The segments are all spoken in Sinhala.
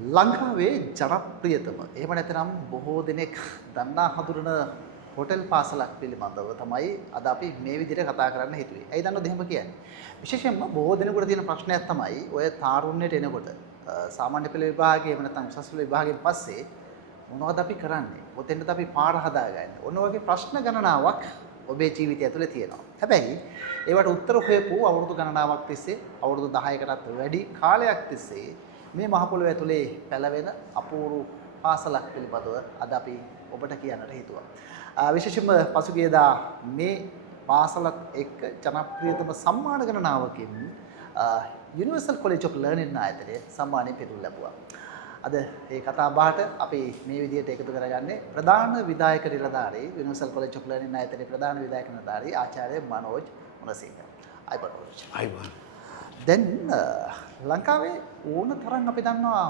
ලංකාවේ ජනප්‍රියතම එහෙම නැත්නම් බොහෝ දෙනෙක් දන්නා හඳුනන හොටෙල් පාසලක් පිළිබඳව තමයි අද අපි මේ විදිහට කතා කරන්න හිතුවේ. ඇයි දන්නවද එහෙම කියන්නේ? විශේෂයෙන්ම බොහෝ දෙනෙකුට තියෙන ප්‍රශ්නයක් තමයි ඔය තාරුණ්‍යයට එනකොට සාමාන්‍ය පෙළ විභාගයේ එහෙම නැත්නම් උසස් පෙළ විභාගයෙන් පස්සේ මොනවද අපි කරන්නේ? කොතෙන්ද අපි පාර හදාගන්නේ? ඔන්න ඔයගේ ප්‍රශ්න ගණනාවක් ඔබේ ජීවිතය ඇතුලේ තියෙනවා. හැබැයි ඒවට උත්තර හොයපු අවුරුදු ගණනාවක් තිස්සේ අවුරුදු 10කටත් වැඩි කාලයක් තිස්සේ මේ මහ පොළොව ඇතුලේ පැලවෙන අපූර්ව පාසලක් පිළිබඳව අද අපි ඔබට කියන්නට හිතුවා. විශේෂයෙන්ම පසුගියදා මේ පාසලත් එක්ක ජනප්‍රියතම සම්මාන ගණනාවකින් යුනිවර්සල් කොලෙජ් ඔෆ් ලර්නින් ආයතනයේ සම්මානය පිළිතුරු ලැබුවා. අද මේ කතා බහට අපි මේ විදිහට එකතු කරගන්නේ ප්‍රධාන විධායක නිලධාරී යුනිවර්සල් කොලෙජ් ඔෆ් ලර්නින් ආයතනයේ ප්‍රධාන විධායක නිලධාරී ආචාර්ය මනෝජ් මුණසිංහ. අයිබෝන්. දැන් ලංකාවේ ඕන තරම් අපි දන්නවා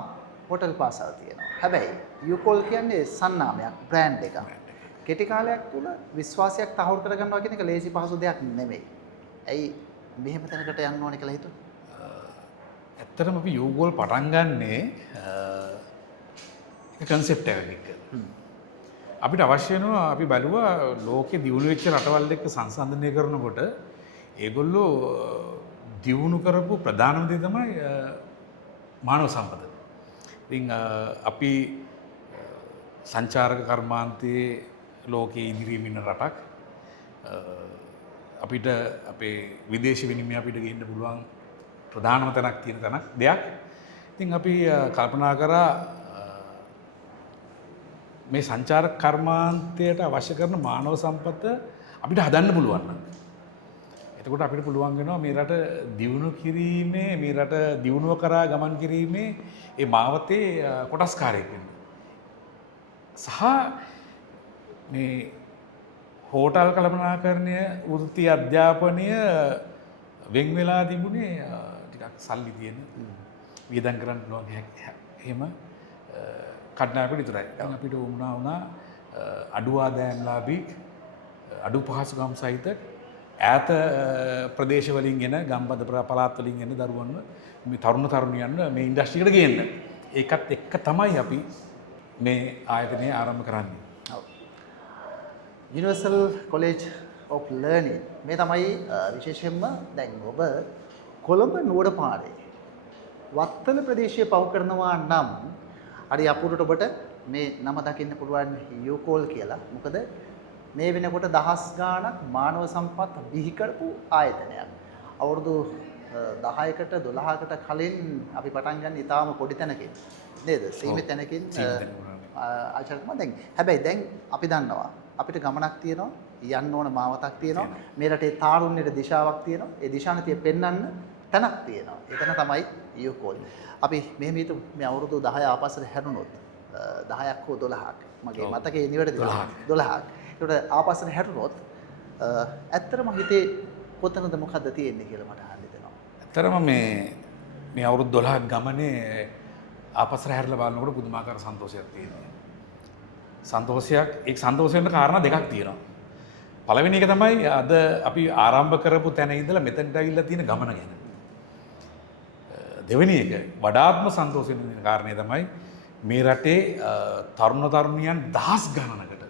හොටෙල් පාසල් තියෙනවා. හැබැයි යුකෝල් කියන්නේ සන්නාමයක්, බ්‍රෑන්ඩ් එකක්. කෙටි කාලයක් තුල විශ්වාසයක් තහවුරු කරගන්නවා කියන එක ලේසි පහසු දෙයක් නෙමෙයි. ඇයි මෙහෙම තැනකට යන්න ඕනේ කියලා හිතුවා? ඇත්තටම අපි යූගෝල් පටන් ගන්නේ කන්සෙප්ට් එකක් එක්ක. අපිට අවශ්‍ය වෙනවා අපි බලුවා ලෝකෙ දියුණු වෙච්ච රටවල් එක්ක සංසන්දනය කරනකොට ඒගොල්ලෝ දියුණු කරපු ප්‍රධානම දේ තමයි මානව සම්පත. ඉතින් අපි සංචාරක කර්මාන්තයේ ලෝකයේ ඉදිරියෙන් ඉන්න රටක්. අපිට අපේ විදේශ විනිමය අපිට ගේන්න පුළුවන් ප්‍රධානම තැනක් තියෙන තැනක් දෙයක්. ඉතින් අපි කල්පනා කරා මේ සංචාරක කර්මාන්තයට අවශ්‍ය කරන මානව සම්පත අපිට හදන්න පුළුවන් නම්. එතකොට අපිට පුළුවන් වෙනවා මේ රට දියුණු කිරීමේ, මේ රට දියුණුව කරා ගමන් කිරීමේ ඒ මාවතේ කොටස්කාරයෙක් වෙන්න. සහ මේ හෝටල් කළමනාකරණය, වෘත්ති අධ්‍යාපනය වෙන් වෙලා තිබුණේ ටිකක් සල්ලි තියෙන වියදම් කරන්න පුළුවන් එහෙම කඩනායකට විතරයි. දැන් අපිට වුණා අඩු ආදායම්ලාභී, අඩු පහසුකම් සහිත ඈත ප්‍රදේශ වලින් එන, ගම්බද පළාත් වලින් එන දරුවන්ව, මේ තරුණ තරුණියන්ව මේ ඉන්ඩස්ට්‍රි එකට ගේන්න. ඒකත් එක්ක තමයි අපි මේ ආයතනය ආරම්භ කරන්නේ. යුනිවර්සල් කොලෙජ් ඔෆ් ලර්නින් මේ තමයි විශේෂයෙන්ම දැන් ඔබ කොළඹ නුවර පාරේ වත්තල ප්‍රදේශයේ පහු කරනවා නම් හරි අපූර්වට ඔබට මේ නම දකින්න පුළුවන් යූකෝල් කියලා. මොකද මේ වෙනකොට දහස් ගාණක් මානව සම්පත් බිහි කරපු ආයතනයක්. අවුරුදු 10කට 12කට කලින් අපි පටන් ගන්න ඉතාලම පොඩි තැනකින් නේද? සීමිත තැනකින් ආචාර්යතුමා දැන් හැබැයි දැන් අපි දන්නවා අපිට ගමනක් තියෙනවා, යන්න ඕන මාවතක් තියෙනවා, මේ රටේ තාරුණ්‍යයට දිශාවක් තියෙනවා, ඒ දිශානතිය පෙන්වන්න තැනක් තියෙනවා. එතන තමයි යූකෝල්. අපි මෙහෙම හිතමු මේ අවුරුදු 10 ආපස්සට හැරුණොත් 10ක් හෝ 12ක් මගේ මතකයේ නිවැරදිව 12ක්. ඒකට ආපස්සට හැරුණොත් ඇත්තටම හිතේ කොතනද මොකද්ද තියෙන්නේ කියලා මට අහන්න හිතෙනවා. ඇත්තටම මේ අවුරුදු 12ක් ගමනේ ආපස්සට හැරලා බලනකොට පුදුමාකාර සන්තෝෂයක් තියෙනවා. ඒ සන්තෝෂයෙන් කාරණා දෙකක් තියෙනවා. පළවෙනි එක තමයි අද අපි ආරම්භ කරපු තැන ඉඳලා මෙතනට ඇවිල්ලා තියෙන ගමන ගැන. දෙවෙනි එක වඩාත්ම සන්තෝෂයෙන් වෙන කාරණේ තමයි මේ රටේ තරුණ තරුණියන් දහස් ගණනකට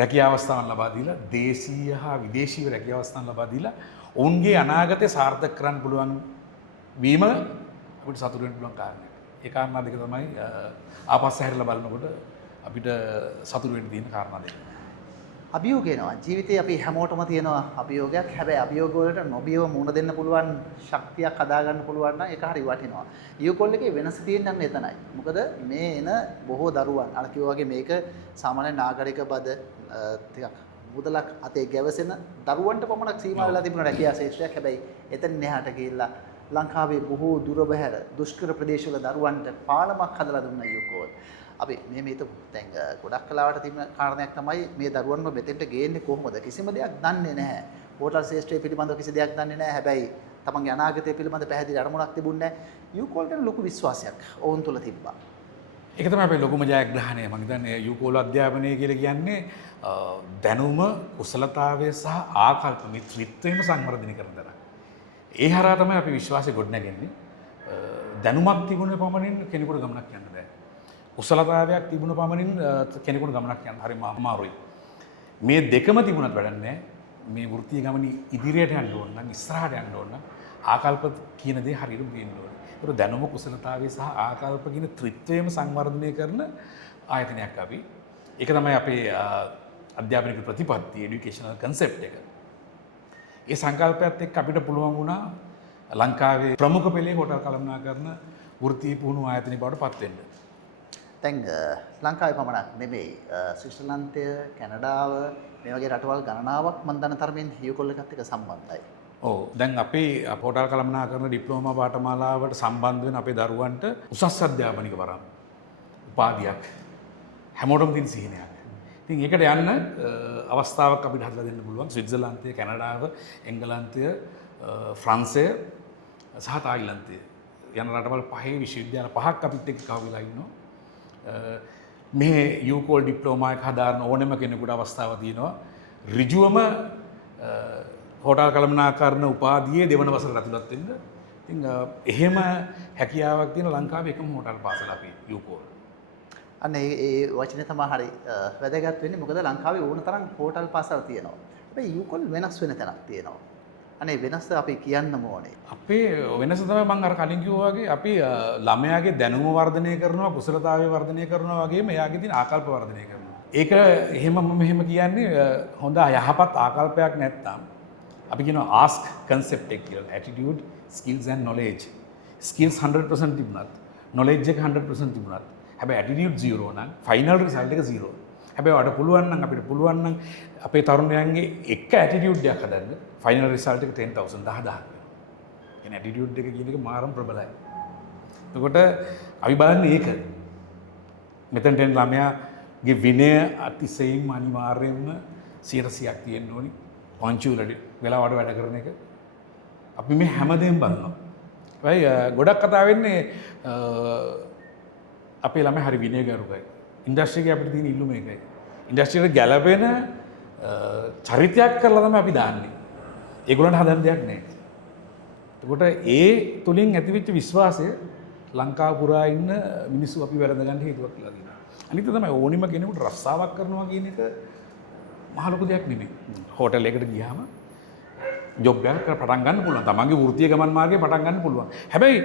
රැකියා අවස්ථාවන් ලබා දීලා, දේශීය හා විදේශීය රැකියා අවස්ථාවන් ලබා දීලා ඔවුන්ගේ අනාගතය සාර්ථක කරන්න පුළුවන් වීම අපිට සතුටු වෙන්න පුළුවන් කාරණයක්. ඒ කාරණා දෙක තමයි ආපස්ස හැරිලා බලනකොට අපිට සතුටු වෙන්න තියෙන කාරණා දෙක. අභියෝග එනවා. ජීවිතේ අපි හැමෝටම තියෙනවා අභියෝගයක්. හැබැයි අභියෝග වලට නොබියව මුහුණ දෙන්න පුළුවන් ශක්තියක් හදාගන්න පුළුවන් නම් ඒක හරි වටිනවා. යූකෝල් එකේ වෙනස තියෙන්නේ එතනයි. මොකද මේ එන බොහෝ දරුවන් අර කිව්වා වගේ මේක සාමාන්‍ය නාගරික බද ටිකක් මුදලක් අතේ ගැවසෙන දරුවන්ට පමණක් සීමා වෙලා තිබුණ රැකියා ශේෂ්ත්‍රයක්. හැබැයි එතන එහාට ගිහිල්ලා ලංකාවේ බොහෝ දුර බැහැර දුෂ්කර ප්‍රදේශවල දරුවන්ට පාලමක් හදලා දුන්න යූකෝල්. අපි මේ හිතමු දැන් ගොඩක් කලාවට තිබෙන කාරණයක් තමයි මේ දරුවන්ව මෙතෙන්ට ගේන්නේ කොහොමද? කිසිම දෙයක් දන්නේ නැහැ. හෝටල් ශේෂ්ත්‍රය පිළිබඳව කිසි දෙයක් දන්නේ නැහැ. හැබැයි තමන්ගේ අනාගතය පිළිබඳ පැහැදිලි අරමුණක් තිබුණේ නැහැ. යූකෝල් ගැන ලොකු විශ්වාසයක් ඔවුන් තුළ තිබ්බා. ඒක තමයි අපේ ලොකුම ජයග්‍රහණය. මම හිතන්නේ යූකෝල් අධ්‍යාපනය කියලා කියන්නේ දැනුම, කුසලතාවය සහ ආකල්ප මිත්‍රත්වයම සංවර්ධනය කරන දරන. ඒ හරහා තමයි අපි විශ්වාසය ගොඩනගන්නේ. දැනුමක් තිබුණ පමණින් කෙනෙකුට ගමනක් යන්න බෑ. කුසලතාවයක් තිබුණ පමණින් කෙනෙකුට ගමනක් යන්න හරි අමාරුයි. මේ දෙකම තිබුණත් වැඩක් නැහැ. මේ වෘත්තීය ගමනේ ඉදිරියට යන්න ඕන නම් ඉස්සරහට යන්න ඕන නම් ආකල්ප කියන දේ හරියට තියෙන්න ඕනේ. ඒක දැනුම කුසලතාවය සහ ආකල්ප කියන ත්‍රිත්වයම සංවර්ධනය කරන ආයතනයක් අපි. ඒක තමයි අපේ අධ්‍යාපනික ප්‍රතිපත්තිය এডুকেෂනල් කන්සෙප්ට් එක. ඒ සංකල්පයත් එක්ක අපිට පුළුවන් වුණා ලංකාවේ ප්‍රමුඛ පෙළේ හෝටල් කළමනාකරණ වෘත්තීය පුහුණු ආයතනය බවට පත් වෙන්න. දැන් ලංකාවේ පමණක් නෙමෙයි ස්විට්සර්ලන්තය, කැනඩාව මේ වගේ රටවල් ගණනාවක් මම දන්න තරමින් යුකොල් එකත් එක්ක සම්බන්ධයි. ඔව් දැන් අපේ හෝටල් කළමනාකරණ ඩිප්ලෝමා පාඨමාලාවට සම්බන්ධ වෙන අපේ දරුවන්ට උසස් අධ්‍යාපනික වරම් උපාධියක් හැමෝටම තියෙන සිහිනයක්. ඉතින් ඒකට යන්න අවස්ථාවක් අපිට හදලා දෙන්න පුළුවන්. ස්විට්සර්ලන්තය, කැනඩාව, එංගලන්තය, ෆ්‍රාන්සය සහ තායිලන්තය යන රටවල් පහේ විශ්වවිද්‍යාල පහක් අපිත් එක්ක කව වෙලා ඉන්නවා. මේ යුකෝල් ඩිප්ලෝමා එක හදාරන ඕනෙම කෙනෙකුට අවස්ථාවක් තියෙනවා. ඍජුවම හෝටල් කළමනාකරණ උපාධියේ දෙවන වසරට ඇතුළත් වෙන්න. ඉතින් එහෙම හැකියාවක් තියෙන ලංකාවේ එකම හෝටල් පාසල අපි යුකෝල්. අන්න ඒ වචනේ තමයි හරි වැදගත් වෙන්නේ. මොකද ලංකාවේ ඕන තරම් හෝටල් පාසල් තියෙනවා. හැබැයි යුකොල් වෙනස් වෙන තැනක් තියෙනවා. අනේ වෙනස අපි කියන්නම ඕනේ. අපේ වෙනස තමයි මම අර කලින් කිව්වා වගේ අපි ළමයාගේ දැනුම වර්ධනය කරනවා, කුසලතාවය වර්ධනය කරනවා වගේම එයාගේ තියෙන ආකල්ප වර්ධනය කරනවා. ඒක එහෙම මම මෙහෙම කියන්නේ හොඳ යහපත් ආකල්පයක් නැත්නම් අපි කියනවා ask concept එක කියලා. attitude, skills and knowledge. skills 100% තිබුණත්, knowledge එක 100% තිබුණත් හැබැයි attitude 0 නම් final result එක 0. හැබැයි ඔයාලට පුළුවන් නම් අපිට පුළුවන් නම් අපේ තරුණයන්ගේ එක attitude එකක් හදන්න final result එක 10000 10,000 වෙනවා. කියන්නේ attitude එක කියන එක මාරම ප්‍රබලයි. එතකොට අපි බලන්නේ ඒක. මෙතනට එන ළමයාගේ විනය අතිශයින්ම අනිවාර්යයෙන්ම 100%ක් තියෙන්න ඕනි. පංචුවලට වෙලාවට වැඩ කරන එක. අපි මේ හැමදේම බලනවා. හැබැයි ගොඩක් කතා වෙන්නේ අපේ ළමයි හරි විනයගරුකයි. ඉන්ඩස්ට්‍රි එකේ අපිට තියෙන ඉල්ලුම එකයි. ඉන්ඩස්ට්‍රි එකට ගැළපෙන චරිතයක් කරලා තමයි අපි දාන්නේ. ඒගොල්ලන්ට හදන්න දෙයක් නැහැ. එතකොට ඒ තුලින් ඇතිවෙච්ච විශ්වාසය ලංකාව පුරා ඉන්න මිනිස්සු අපි වැළඳ ගන්න හේතුවක් කියලා කියනවා. අනිත් තමයි ඕනිම කෙනෙකුට රස්සාවක් කරනවා කියන එක මහ ලොකු දෙයක් නෙමෙයි. හෝටල් එකකට ගියාම ජොබ් එකක් පටන් ගන්න පුළුවන්. තමන්ගේ වෘත්තීය ගමන් මාර්ගය පටන් ගන්න පුළුවන්. හැබැයි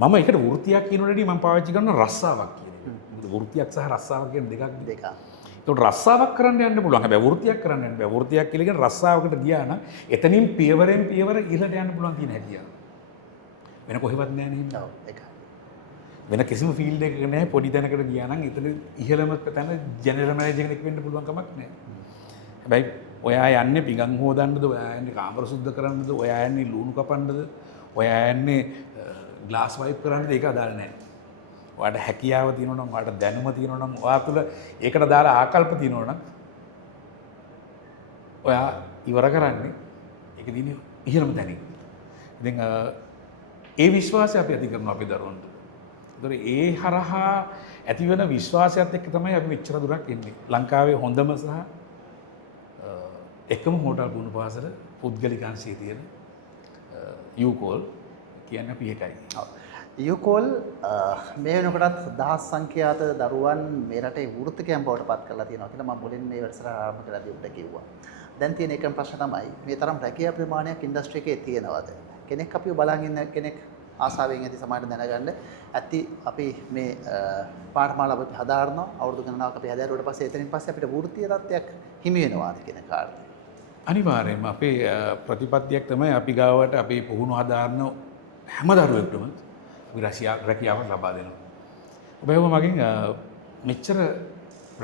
මම ඒකට වෘත්තියක් කියනකොටදී මම පාවිච්චි කරන රස්සාවක් කියන එක. වෘත්තියක් සහ රස්සාවක් කියන දෙකක්. ඒකට රස්සාවක් කරන්න යන්න පුළුවන්. හැබැයි වෘත්තියක් කරන්න යන්න බෑ. වෘත්තියක් කියලා කියන රස්සාවකට ගියා නම් එතනින් පියවරෙන් පියවර ඉහළට යන්න පුළුවන් තියෙන හැකියාව. වෙන කොහෙවත් නෑ නේද? ඔව් ඒක. වෙන කිසිම ෆීල්ඩ් එකක නෑ. පොඩි තැනකට ගියා නම් එතන ඉහළම තැන ජෙනරල් මැනේජර් කෙනෙක් වෙන්න පුළුවන් කමක් නෑ. හැබැයි ඔයා යන්නේ පිඟන් හොදන්නද? ඔයා යන්නේ කාමර සුද්ධ කරන්නද? ඔයා යන්නේ ලුණු කපන්නද? ඔයා යන්නේ ග්ලාස් වයිප් කරන්නද? ඒක අදාළ නෑ. ඔයාට හැකියාව තියෙනවා නම්, ඔයාට දැනුම තියෙනවා නම්, ඔයා තුළ ඒකට දාලා ආකල්ප තියෙනවා නම් ඔයා ඉවර කරන්නේ ඒක දින ඉහළම තැනින්. ඉතින් ඒ විශ්වාසය අපි ඇති කරනවා අපේ දරුවන්ට. ඒතර ඒ හරහා ඇතිවන විශ්වාසයත් එක්ක තමයි අපි මෙච්චර දුරක් එන්නේ. ලංකාවේ හොඳම සහ එකම හෝටල් පුහුණු පාසල පුද්ගලිකාංශයේ තියෙන යුකෝල් කියන්නේ අපි ඒකයි. යුකෝල් මේ වෙනකොටත් දහස් සංඛ්‍යාත දරුවන් මේ රටේ වෘත්තිකයන් බවට පත් කරලා තියෙනවා කියලා මම මුලින් මේ වැඩසටහන ආරම්භ කරද්දී උඩ කිව්වා. දැන් තියෙන එකම ප්‍රශ්න තමයි මේ තරම් රැකියා ප්‍රමාණයක් ඉන්ඩස්ට්‍රි එකේ තියෙනවද? කෙනෙක් අපිව බලන් ඉන්න කෙනෙක් ආසාවෙන් ඇති සමාජයට දැනගන්න ඇති අපි මේ පාඨමාලාව අපි හදාරනවා අවුරුදු ගණනාවක් අපි හදාරුවට පස්සේ එතනින් පස්සේ අපිට වෘත්තීය තත්ත්වයක් හිමි වෙනවාද කියන කාරණය. අනිවාර්යයෙන්ම අපේ ප්‍රතිපත්තියක් තමයි අපි ගාවට අපි පුහුණු හදාරන හැම දරුවෙකුටම අපි රැකියාවක් ලබා දෙනවා. ඔබ මගෙන් මෙච්චර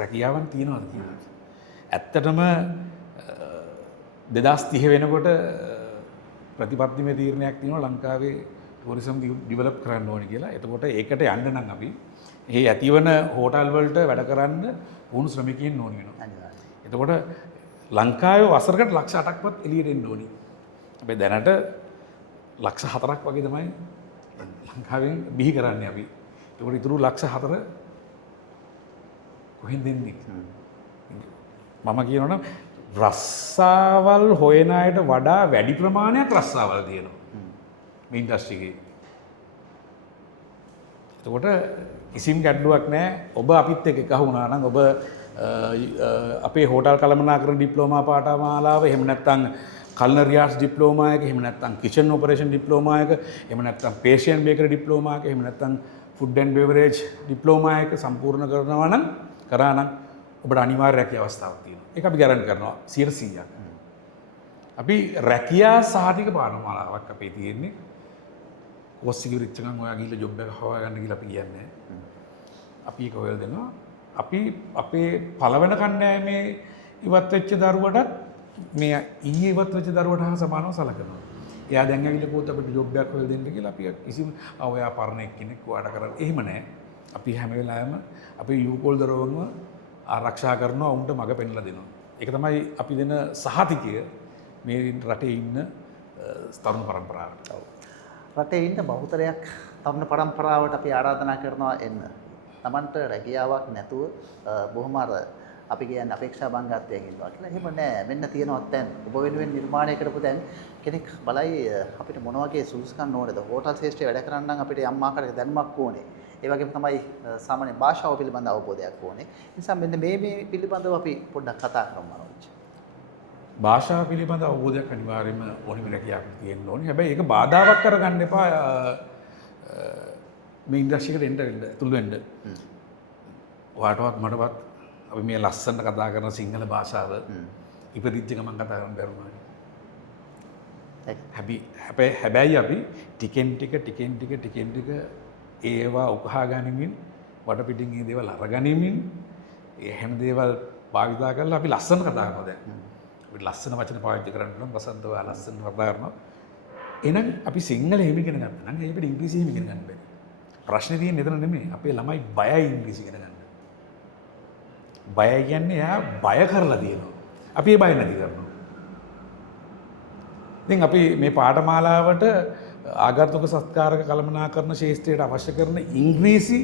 රැකියාවන් තියෙනවද කියලා. ඇත්තටම 2030 වෙනකොට ප්‍රතිපත්තිමය තීරණයක් තියෙනවා ලංකාවේ ටුවරිසම් ඩිවලොප් කරන්න ඕනේ කියලා. එතකොට ඒකට යන්න නම් අපි මේ ඇතිවන හෝටල් වලට වැඩ කරන්න පුහුණු ශ්‍රමිකයන් ඕන වෙනවා. එතකොට ලංකාවේ වසරකට ලක්ෂ 8ක්වත් එළියට එන්න ඕනි. හැබැයි දැනට ලක්ෂ 4ක් වගේ තමයි ලංකාවෙන් බිහි කරන්නේ අපි. ඒකට ඉතුරු ලක්ෂ 4 කොහෙන්ද එන්නේ? මම කියනවනම් රස්සාවල් හොයන අයට වඩා වැඩි ප්‍රමාණයක් රස්සාවල් තියෙනවා මේ ඉන්ඩස්ට්‍රි එකේ. එතකොට කිසිම ගැටලුවක් නැහැ. ඔබ අපිත් එක්ක එකහ වුණා නම් ඔබ අපේ හෝටල් කළමනාකරණ ඩිප්ලෝමා පාඨමාලාව එහෙම නැත්නම් කල්නරියාස් ඩිප්ලෝමා එක එහෙම නැත්නම් කිචන් ඔපරේෂන් ඩිප්ලෝමා එක එහෙම නැත්නම් පේෂියන් බේකරි ඩිප්ලෝමා එක එහෙම නැත්නම් ෆුඩ් ඇන්ඩ් බෙවරේජ් ඩිප්ලෝමා එක සම්පූර්ණ කරනවා නම් කරා නම් ඔබට අනිවාර්ය රැකියාව අවස්ථාවක් තියෙනවා. ඒක අපි ගැරන්ටි කරනවා 100%ක්. අපි රැකියා සහතික පාඨමාලාවක් අපේ තියෙන්නේ. කොස් සිකියුරිටි එකෙන් ඔයා ගිහලා ජොබ් එක හොයාගන්න කියලා අපි කියන්නේ. අපි ඒක හොයලා දෙනවා. අපි අපේ පළවෙනි කණ්ඩායමේ ඉවත් වෙච්ච දරුවටත් මේ ඊයේ ඉවත් වෙච්ච දරුවට හා සමානව සලකනවා. එයා දැන් ඇවිල්ලා කොහොත් අපිට ජොබ් එකක් හොයලා දෙන්න කියලා අපි කිසිම ඔයා පරණ එක්කෙනෙක් ඔයාට කරන්නේ. එහෙම නැහැ. අපි හැම වෙලාවෙම අපේ යූකෝල් දරුවන්ව ආරක්ෂා කරනවා, උන්ට මඟ පෙන්ලා දෙනවා. ඒක තමයි අපි දෙන සහතිකය මේ රටේ ඉන්න තරුණ පරම්පරාවට. රටේ ඉන්න බහුතරයක් තරුණ පරම්පරාවට අපි ආරාධනා කරනවා එන්න. Tamanට රැකියාවක් නැතුව බොහොම අර අපි කියන්නේ අපේක්ෂා බංගත්වයෙන් ඉන්නවා කියලා. එහෙම නෑ. මෙන්න තියෙනවා දැන් ඔබ වෙනුවෙන් නිර්මාණය කරපු දැන් කෙනෙක් බලයි අපිට මොන වගේ සුදුසුකම් ඕනේද? හෝටල් ශාස්ත්‍රයේ වැඩ කරන්න නම් අපිට යම් ආකාරයක දැනුමක් ඕනේ. ඒ වගේම තමයි සාමාන්‍ය භාෂාව පිළිබඳ අවබෝධයක් ඕනේ. ඒ නිසා මෙන්න මේ පිළිබඳව අපි පොඩ්ඩක් කතා කරමු මනෝජ්. භාෂාව පිළිබඳ අවබෝධයක් අනිවාර්යයෙන්ම ඕනෙම රැකියාවක් තියෙන්න ඕනේ. හැබැයි ඒක බාධාවක් කරගන්න එපා. මේ ඉන්ඩස්ට්‍රි එකට එන්න ඇතුළු වෙන්න. ඔයාටවත් මටවත් අපි මේ ලස්සනට කතා කරන සිංහල භාෂාව ඉපදිච්ච ගමන් කතා කරන්න බැරුණා. හැබැයි අපි ටිකෙන් ටික ඒවා උකහා ගනිමින් වටපිටින් මේ දේවල් අරගනිමින් ඒ හැම දේවල් භාවිතා කරලා අපි ලස්සන කතා කරනවා දැන්. අපි ලස්සන වචන පාවිච්චි කරන්න නම් වසන්තව ලස්සන කතා කරනවා. එහෙනම් අපි සිංහල එහෙම ඉගෙන ගත්තා නම් ඒකට ඉංග්‍රීසි එහෙම ඉගෙන ගන්න බෑ. ප්‍රශ්නේ තියෙන්නේ එතන නෙමෙයි. අපේ ළමයි බයයි ඉංග්‍රීසි ඉගෙන ගන්න. බය කියන්නේ එයා බය කරලා තියෙනවා. අපි ඒ බය නැති කරනවා. ඉතින් අපි මේ පාඨමාලාවට ආගන්තුක සත්කාරක කළමනාකරණ ශාස්ත්‍රයට අවශ්‍ය කරන ඉංග්‍රීසි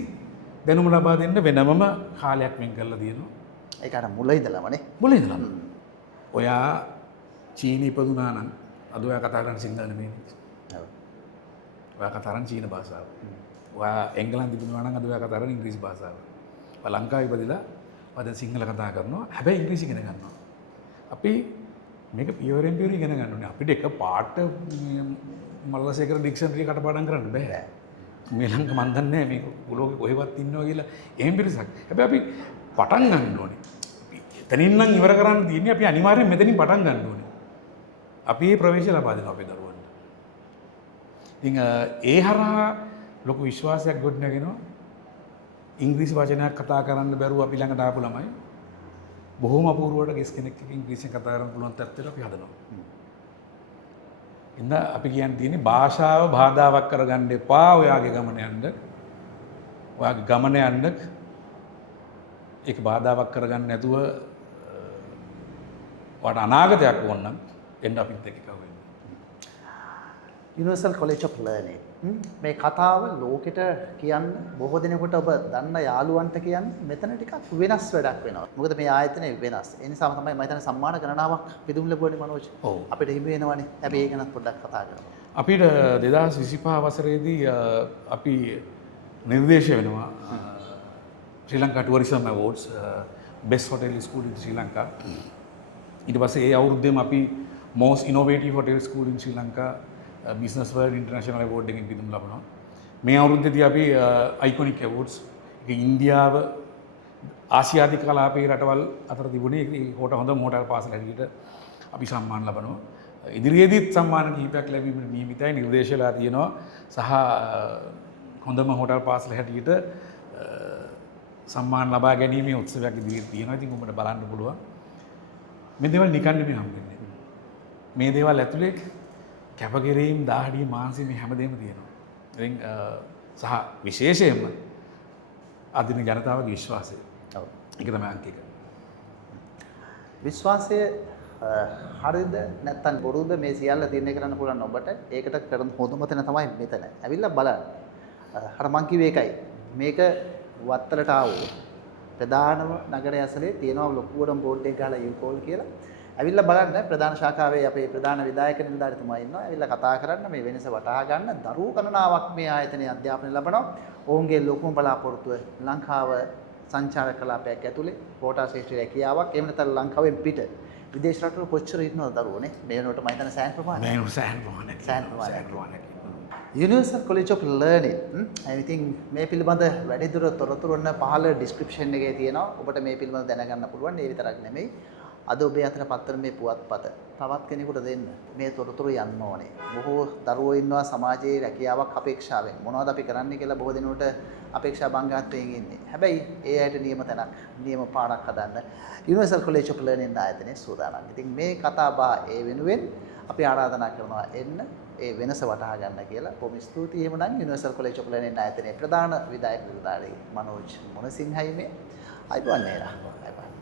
දැනුම ලබා දෙන්න වෙනමම කාලයක් වෙන් කරලා තියෙනවා. ඒක අර මුල ඉඳලමනේ. මුල ඉඳලම. ඔයා චීන ඉපදුනා නම් අද ඔයා කතා කරන සිංහල නෙමෙයි. ඔව්. ඔයා කතා කරන චීන භාෂාව. ඔයා එංගලන්තෙ ඉපදුනා නම් අද ඔයා කතා කරන ඉංග්‍රීසි භාෂාව. ඔයා ලංකාවේ ඉපදිලා ඔයා දැන් සිංහල කතා කරනවා. හැබැයි ඉංග්‍රීසි ඉගෙන ගන්නවා. අපි මේක පියවරෙන් පියවර ඉගෙන ගන්න ඕනේ. අපිට එක පාට මල්ලසේකර ඩික්ෂනරි කටපාඩම් කරන්න බෑ. මේ ලංක මන් දන්නේ මේක ලෝකෙ කොහෙවත් ඉන්නවා කියලා එහෙම පිරිසක්. හැබැයි අපි පටන් ගන්න ඕනේ. එතනින් නම් ඉවර කරන්න තියෙන්නේ අපි අනිවාර්යෙන් මෙතනින් පටන් ගන්න ඕනේ. අපි මේ ප්‍රවේශය ලබා දෙනවා අපේ දරුවන්ට. ඉතින් ඒ හරහා ලොකු විශ්වාසයක් ගොඩනගෙනවා. ඉංග්‍රීසි වචනයක් කතා කරන්න බැරුව අපි ළඟට ආපු ළමයි බොහොම අපූර්වවට ගෙස් කෙනෙක් එක්ක ඉංග්‍රීසියෙන් කතා කරන්න පුළුවන් තත්ත්වයට අපි හදනවා. ඉතින් අපි කියන්න තියෙන්නේ භාෂාව බාධාවක් කරගන්න එපා. ඔයාගේ ගමන යන්න. ඔයාගේ ගමන යන්න ඒක බාධාවක් කරගන්න නැතුව ඔයාට අනාගතයක් ඕන නම් එන්න අපිත් එක්ක එකව වෙන්න. Universal College of Learning මේ කතාව ලෝකෙට කියන්න බොහෝ දෙනෙකුට ඔබ දන්න යාළුවන්ට කියන්න මෙතන ටිකක් වෙනස් වැඩක් වෙනවා. මොකද මේ ආයතනය වෙනස්. ඒ නිසාම තමයි මම හිතන්නේ සම්මාන ගණනාවක් පිදුම් ලැබුණේ මනෝජ්. ඔව්. අපිට හිමි වෙනවනේ. හැබැයි ඒක ගැනත් පොඩ්ඩක් කතා කරමු. අපිට 2025 වසරේදී අපි නිර්දේශය වෙනවා Sri Lanka tourism awards best hotel school in Sri Lanka. ඊට පස්සේ ඒ අවුරුද්දේම අපි most innovative hotel school in Sri Lanka business world international award එකකින් පිදුම් ලබනවා. මේ අවුරුද්දේදී අපි අයිකොනික් අවෝඩ්ස් ඒක ඉන්දියාව ආසියාතික කලාපයේ රටවල් අතර තිබුණේ ඒක හොඳම හෝටල් පාසල හැටියට අපි සම්මාන ලබනවා. ඉදිරියේදීත් සම්මාන කිහිපයක් ලැබීමට නියමිතයි නිර්දේශලා තියෙනවා සහ හොඳම හෝටල් පාසල හැටියට සම්මාන ලබා ගැනීමේ උත්සවයක් ඉදිරියේ තියෙනවා. ඉතින් ඔබට බලන්න පුළුවන්. මේ දේවල් නිකන් නෙමෙයි හම්බෙන්නේ. මේ දේවල් ඇතුලේ කැපකිරීම දාහඩිය මානසික මේ හැමදේම තියෙනවා. ඉතින් සහ විශේෂයෙන්ම අදින ජනතාවගේ විශ්වාසය. ඔව්. ඒක තමයි අංක එක. විශ්වාසය හරිද නැත්නම් බොරුද මේ සියල්ල තීරණය කරන්න පුළුවන් ඔබට. ඒකට කරන හොඳම තැන තමයි මෙතන. ඇවිල්ලා බලන්න. අර මං කිව්වේ ඒකයි. මේක වත්තලට ආවෝ ප්‍රධානම නගරය ඇසලේ තියෙනවා ලොකුවටම බෝඩ් එක ගහලා යූකෝල් කියලා. ඇවිල්ලා බලන්න ප්‍රධාන ශාඛාවේ අපේ ප්‍රධාන විධායක නිලධාරිතුමා ඉන්නවා. ඇවිල්ලා කතා කරන්න මේ වෙනස වටහා ගන්න දරුවෝ ගණනාවක් මේ ආයතනයේ අධ්‍යාපනය ලබනවා. ඔවුන්ගේ ලොකුම බලාපොරොත්තුව ලංකාව සංචාරක කලාපයක් ඇතුලේ පෝටා ශ්‍රේෂ්ඨ රැකියාවක් එහෙම නැත්නම් ලංකාවෙන් පිට විදේශ රටවල කොච්චර ඉන්නවද දරුවෝනේ මේ වෙනකොට මම හිතන්නේ සෑහෙන ප්‍රමාණයක්. සෑහෙන ප්‍රමාණයක්. Universal College of Learning I think මේ පිළිබඳ වැඩිදුර තොරතුරු ඔන්න පහළ description එකේ තියෙනවා. ඔබට මේ පිළිබඳව දැනගන්න පුළුවන්. ඒ විතරක් නෙමෙයි. අද ඔබේ අතට පත්තර මේ පුවත්පත තවත් කෙනෙකුට දෙන්න. මේ තොරතුරු යන්න ඕනේ. බොහෝ දරුවෝ ඉන්නවා සමාජයේ රැකියාවක් අපේක්ෂාවෙන්. මොනවද අපි කරන්නේ කියලා බොහෝ දෙනෙකුට අපේක්ෂා බංගත්වයෙන් ඉන්නේ. හැබැයි ඒ අයට නියම තැනක්, නියම පාඩක් හදන්න Universal College of Learning ආයතනයේ සූදානම්. ඉතින් මේ කතා බහ ඒ වෙනුවෙන් අපි ආරාධනා කරනවා එන්න ඒ වෙනස වටහා ගන්න කියලා. බොහොම ස්තුතියි. එහෙමනම් Universal College of Learning ආයතනයේ ප්‍රධාන විධායක නිලධාරී මනෝජ් මොනසිංහයි මේ. අයිබෝන් නේරා. අයිබෝන්.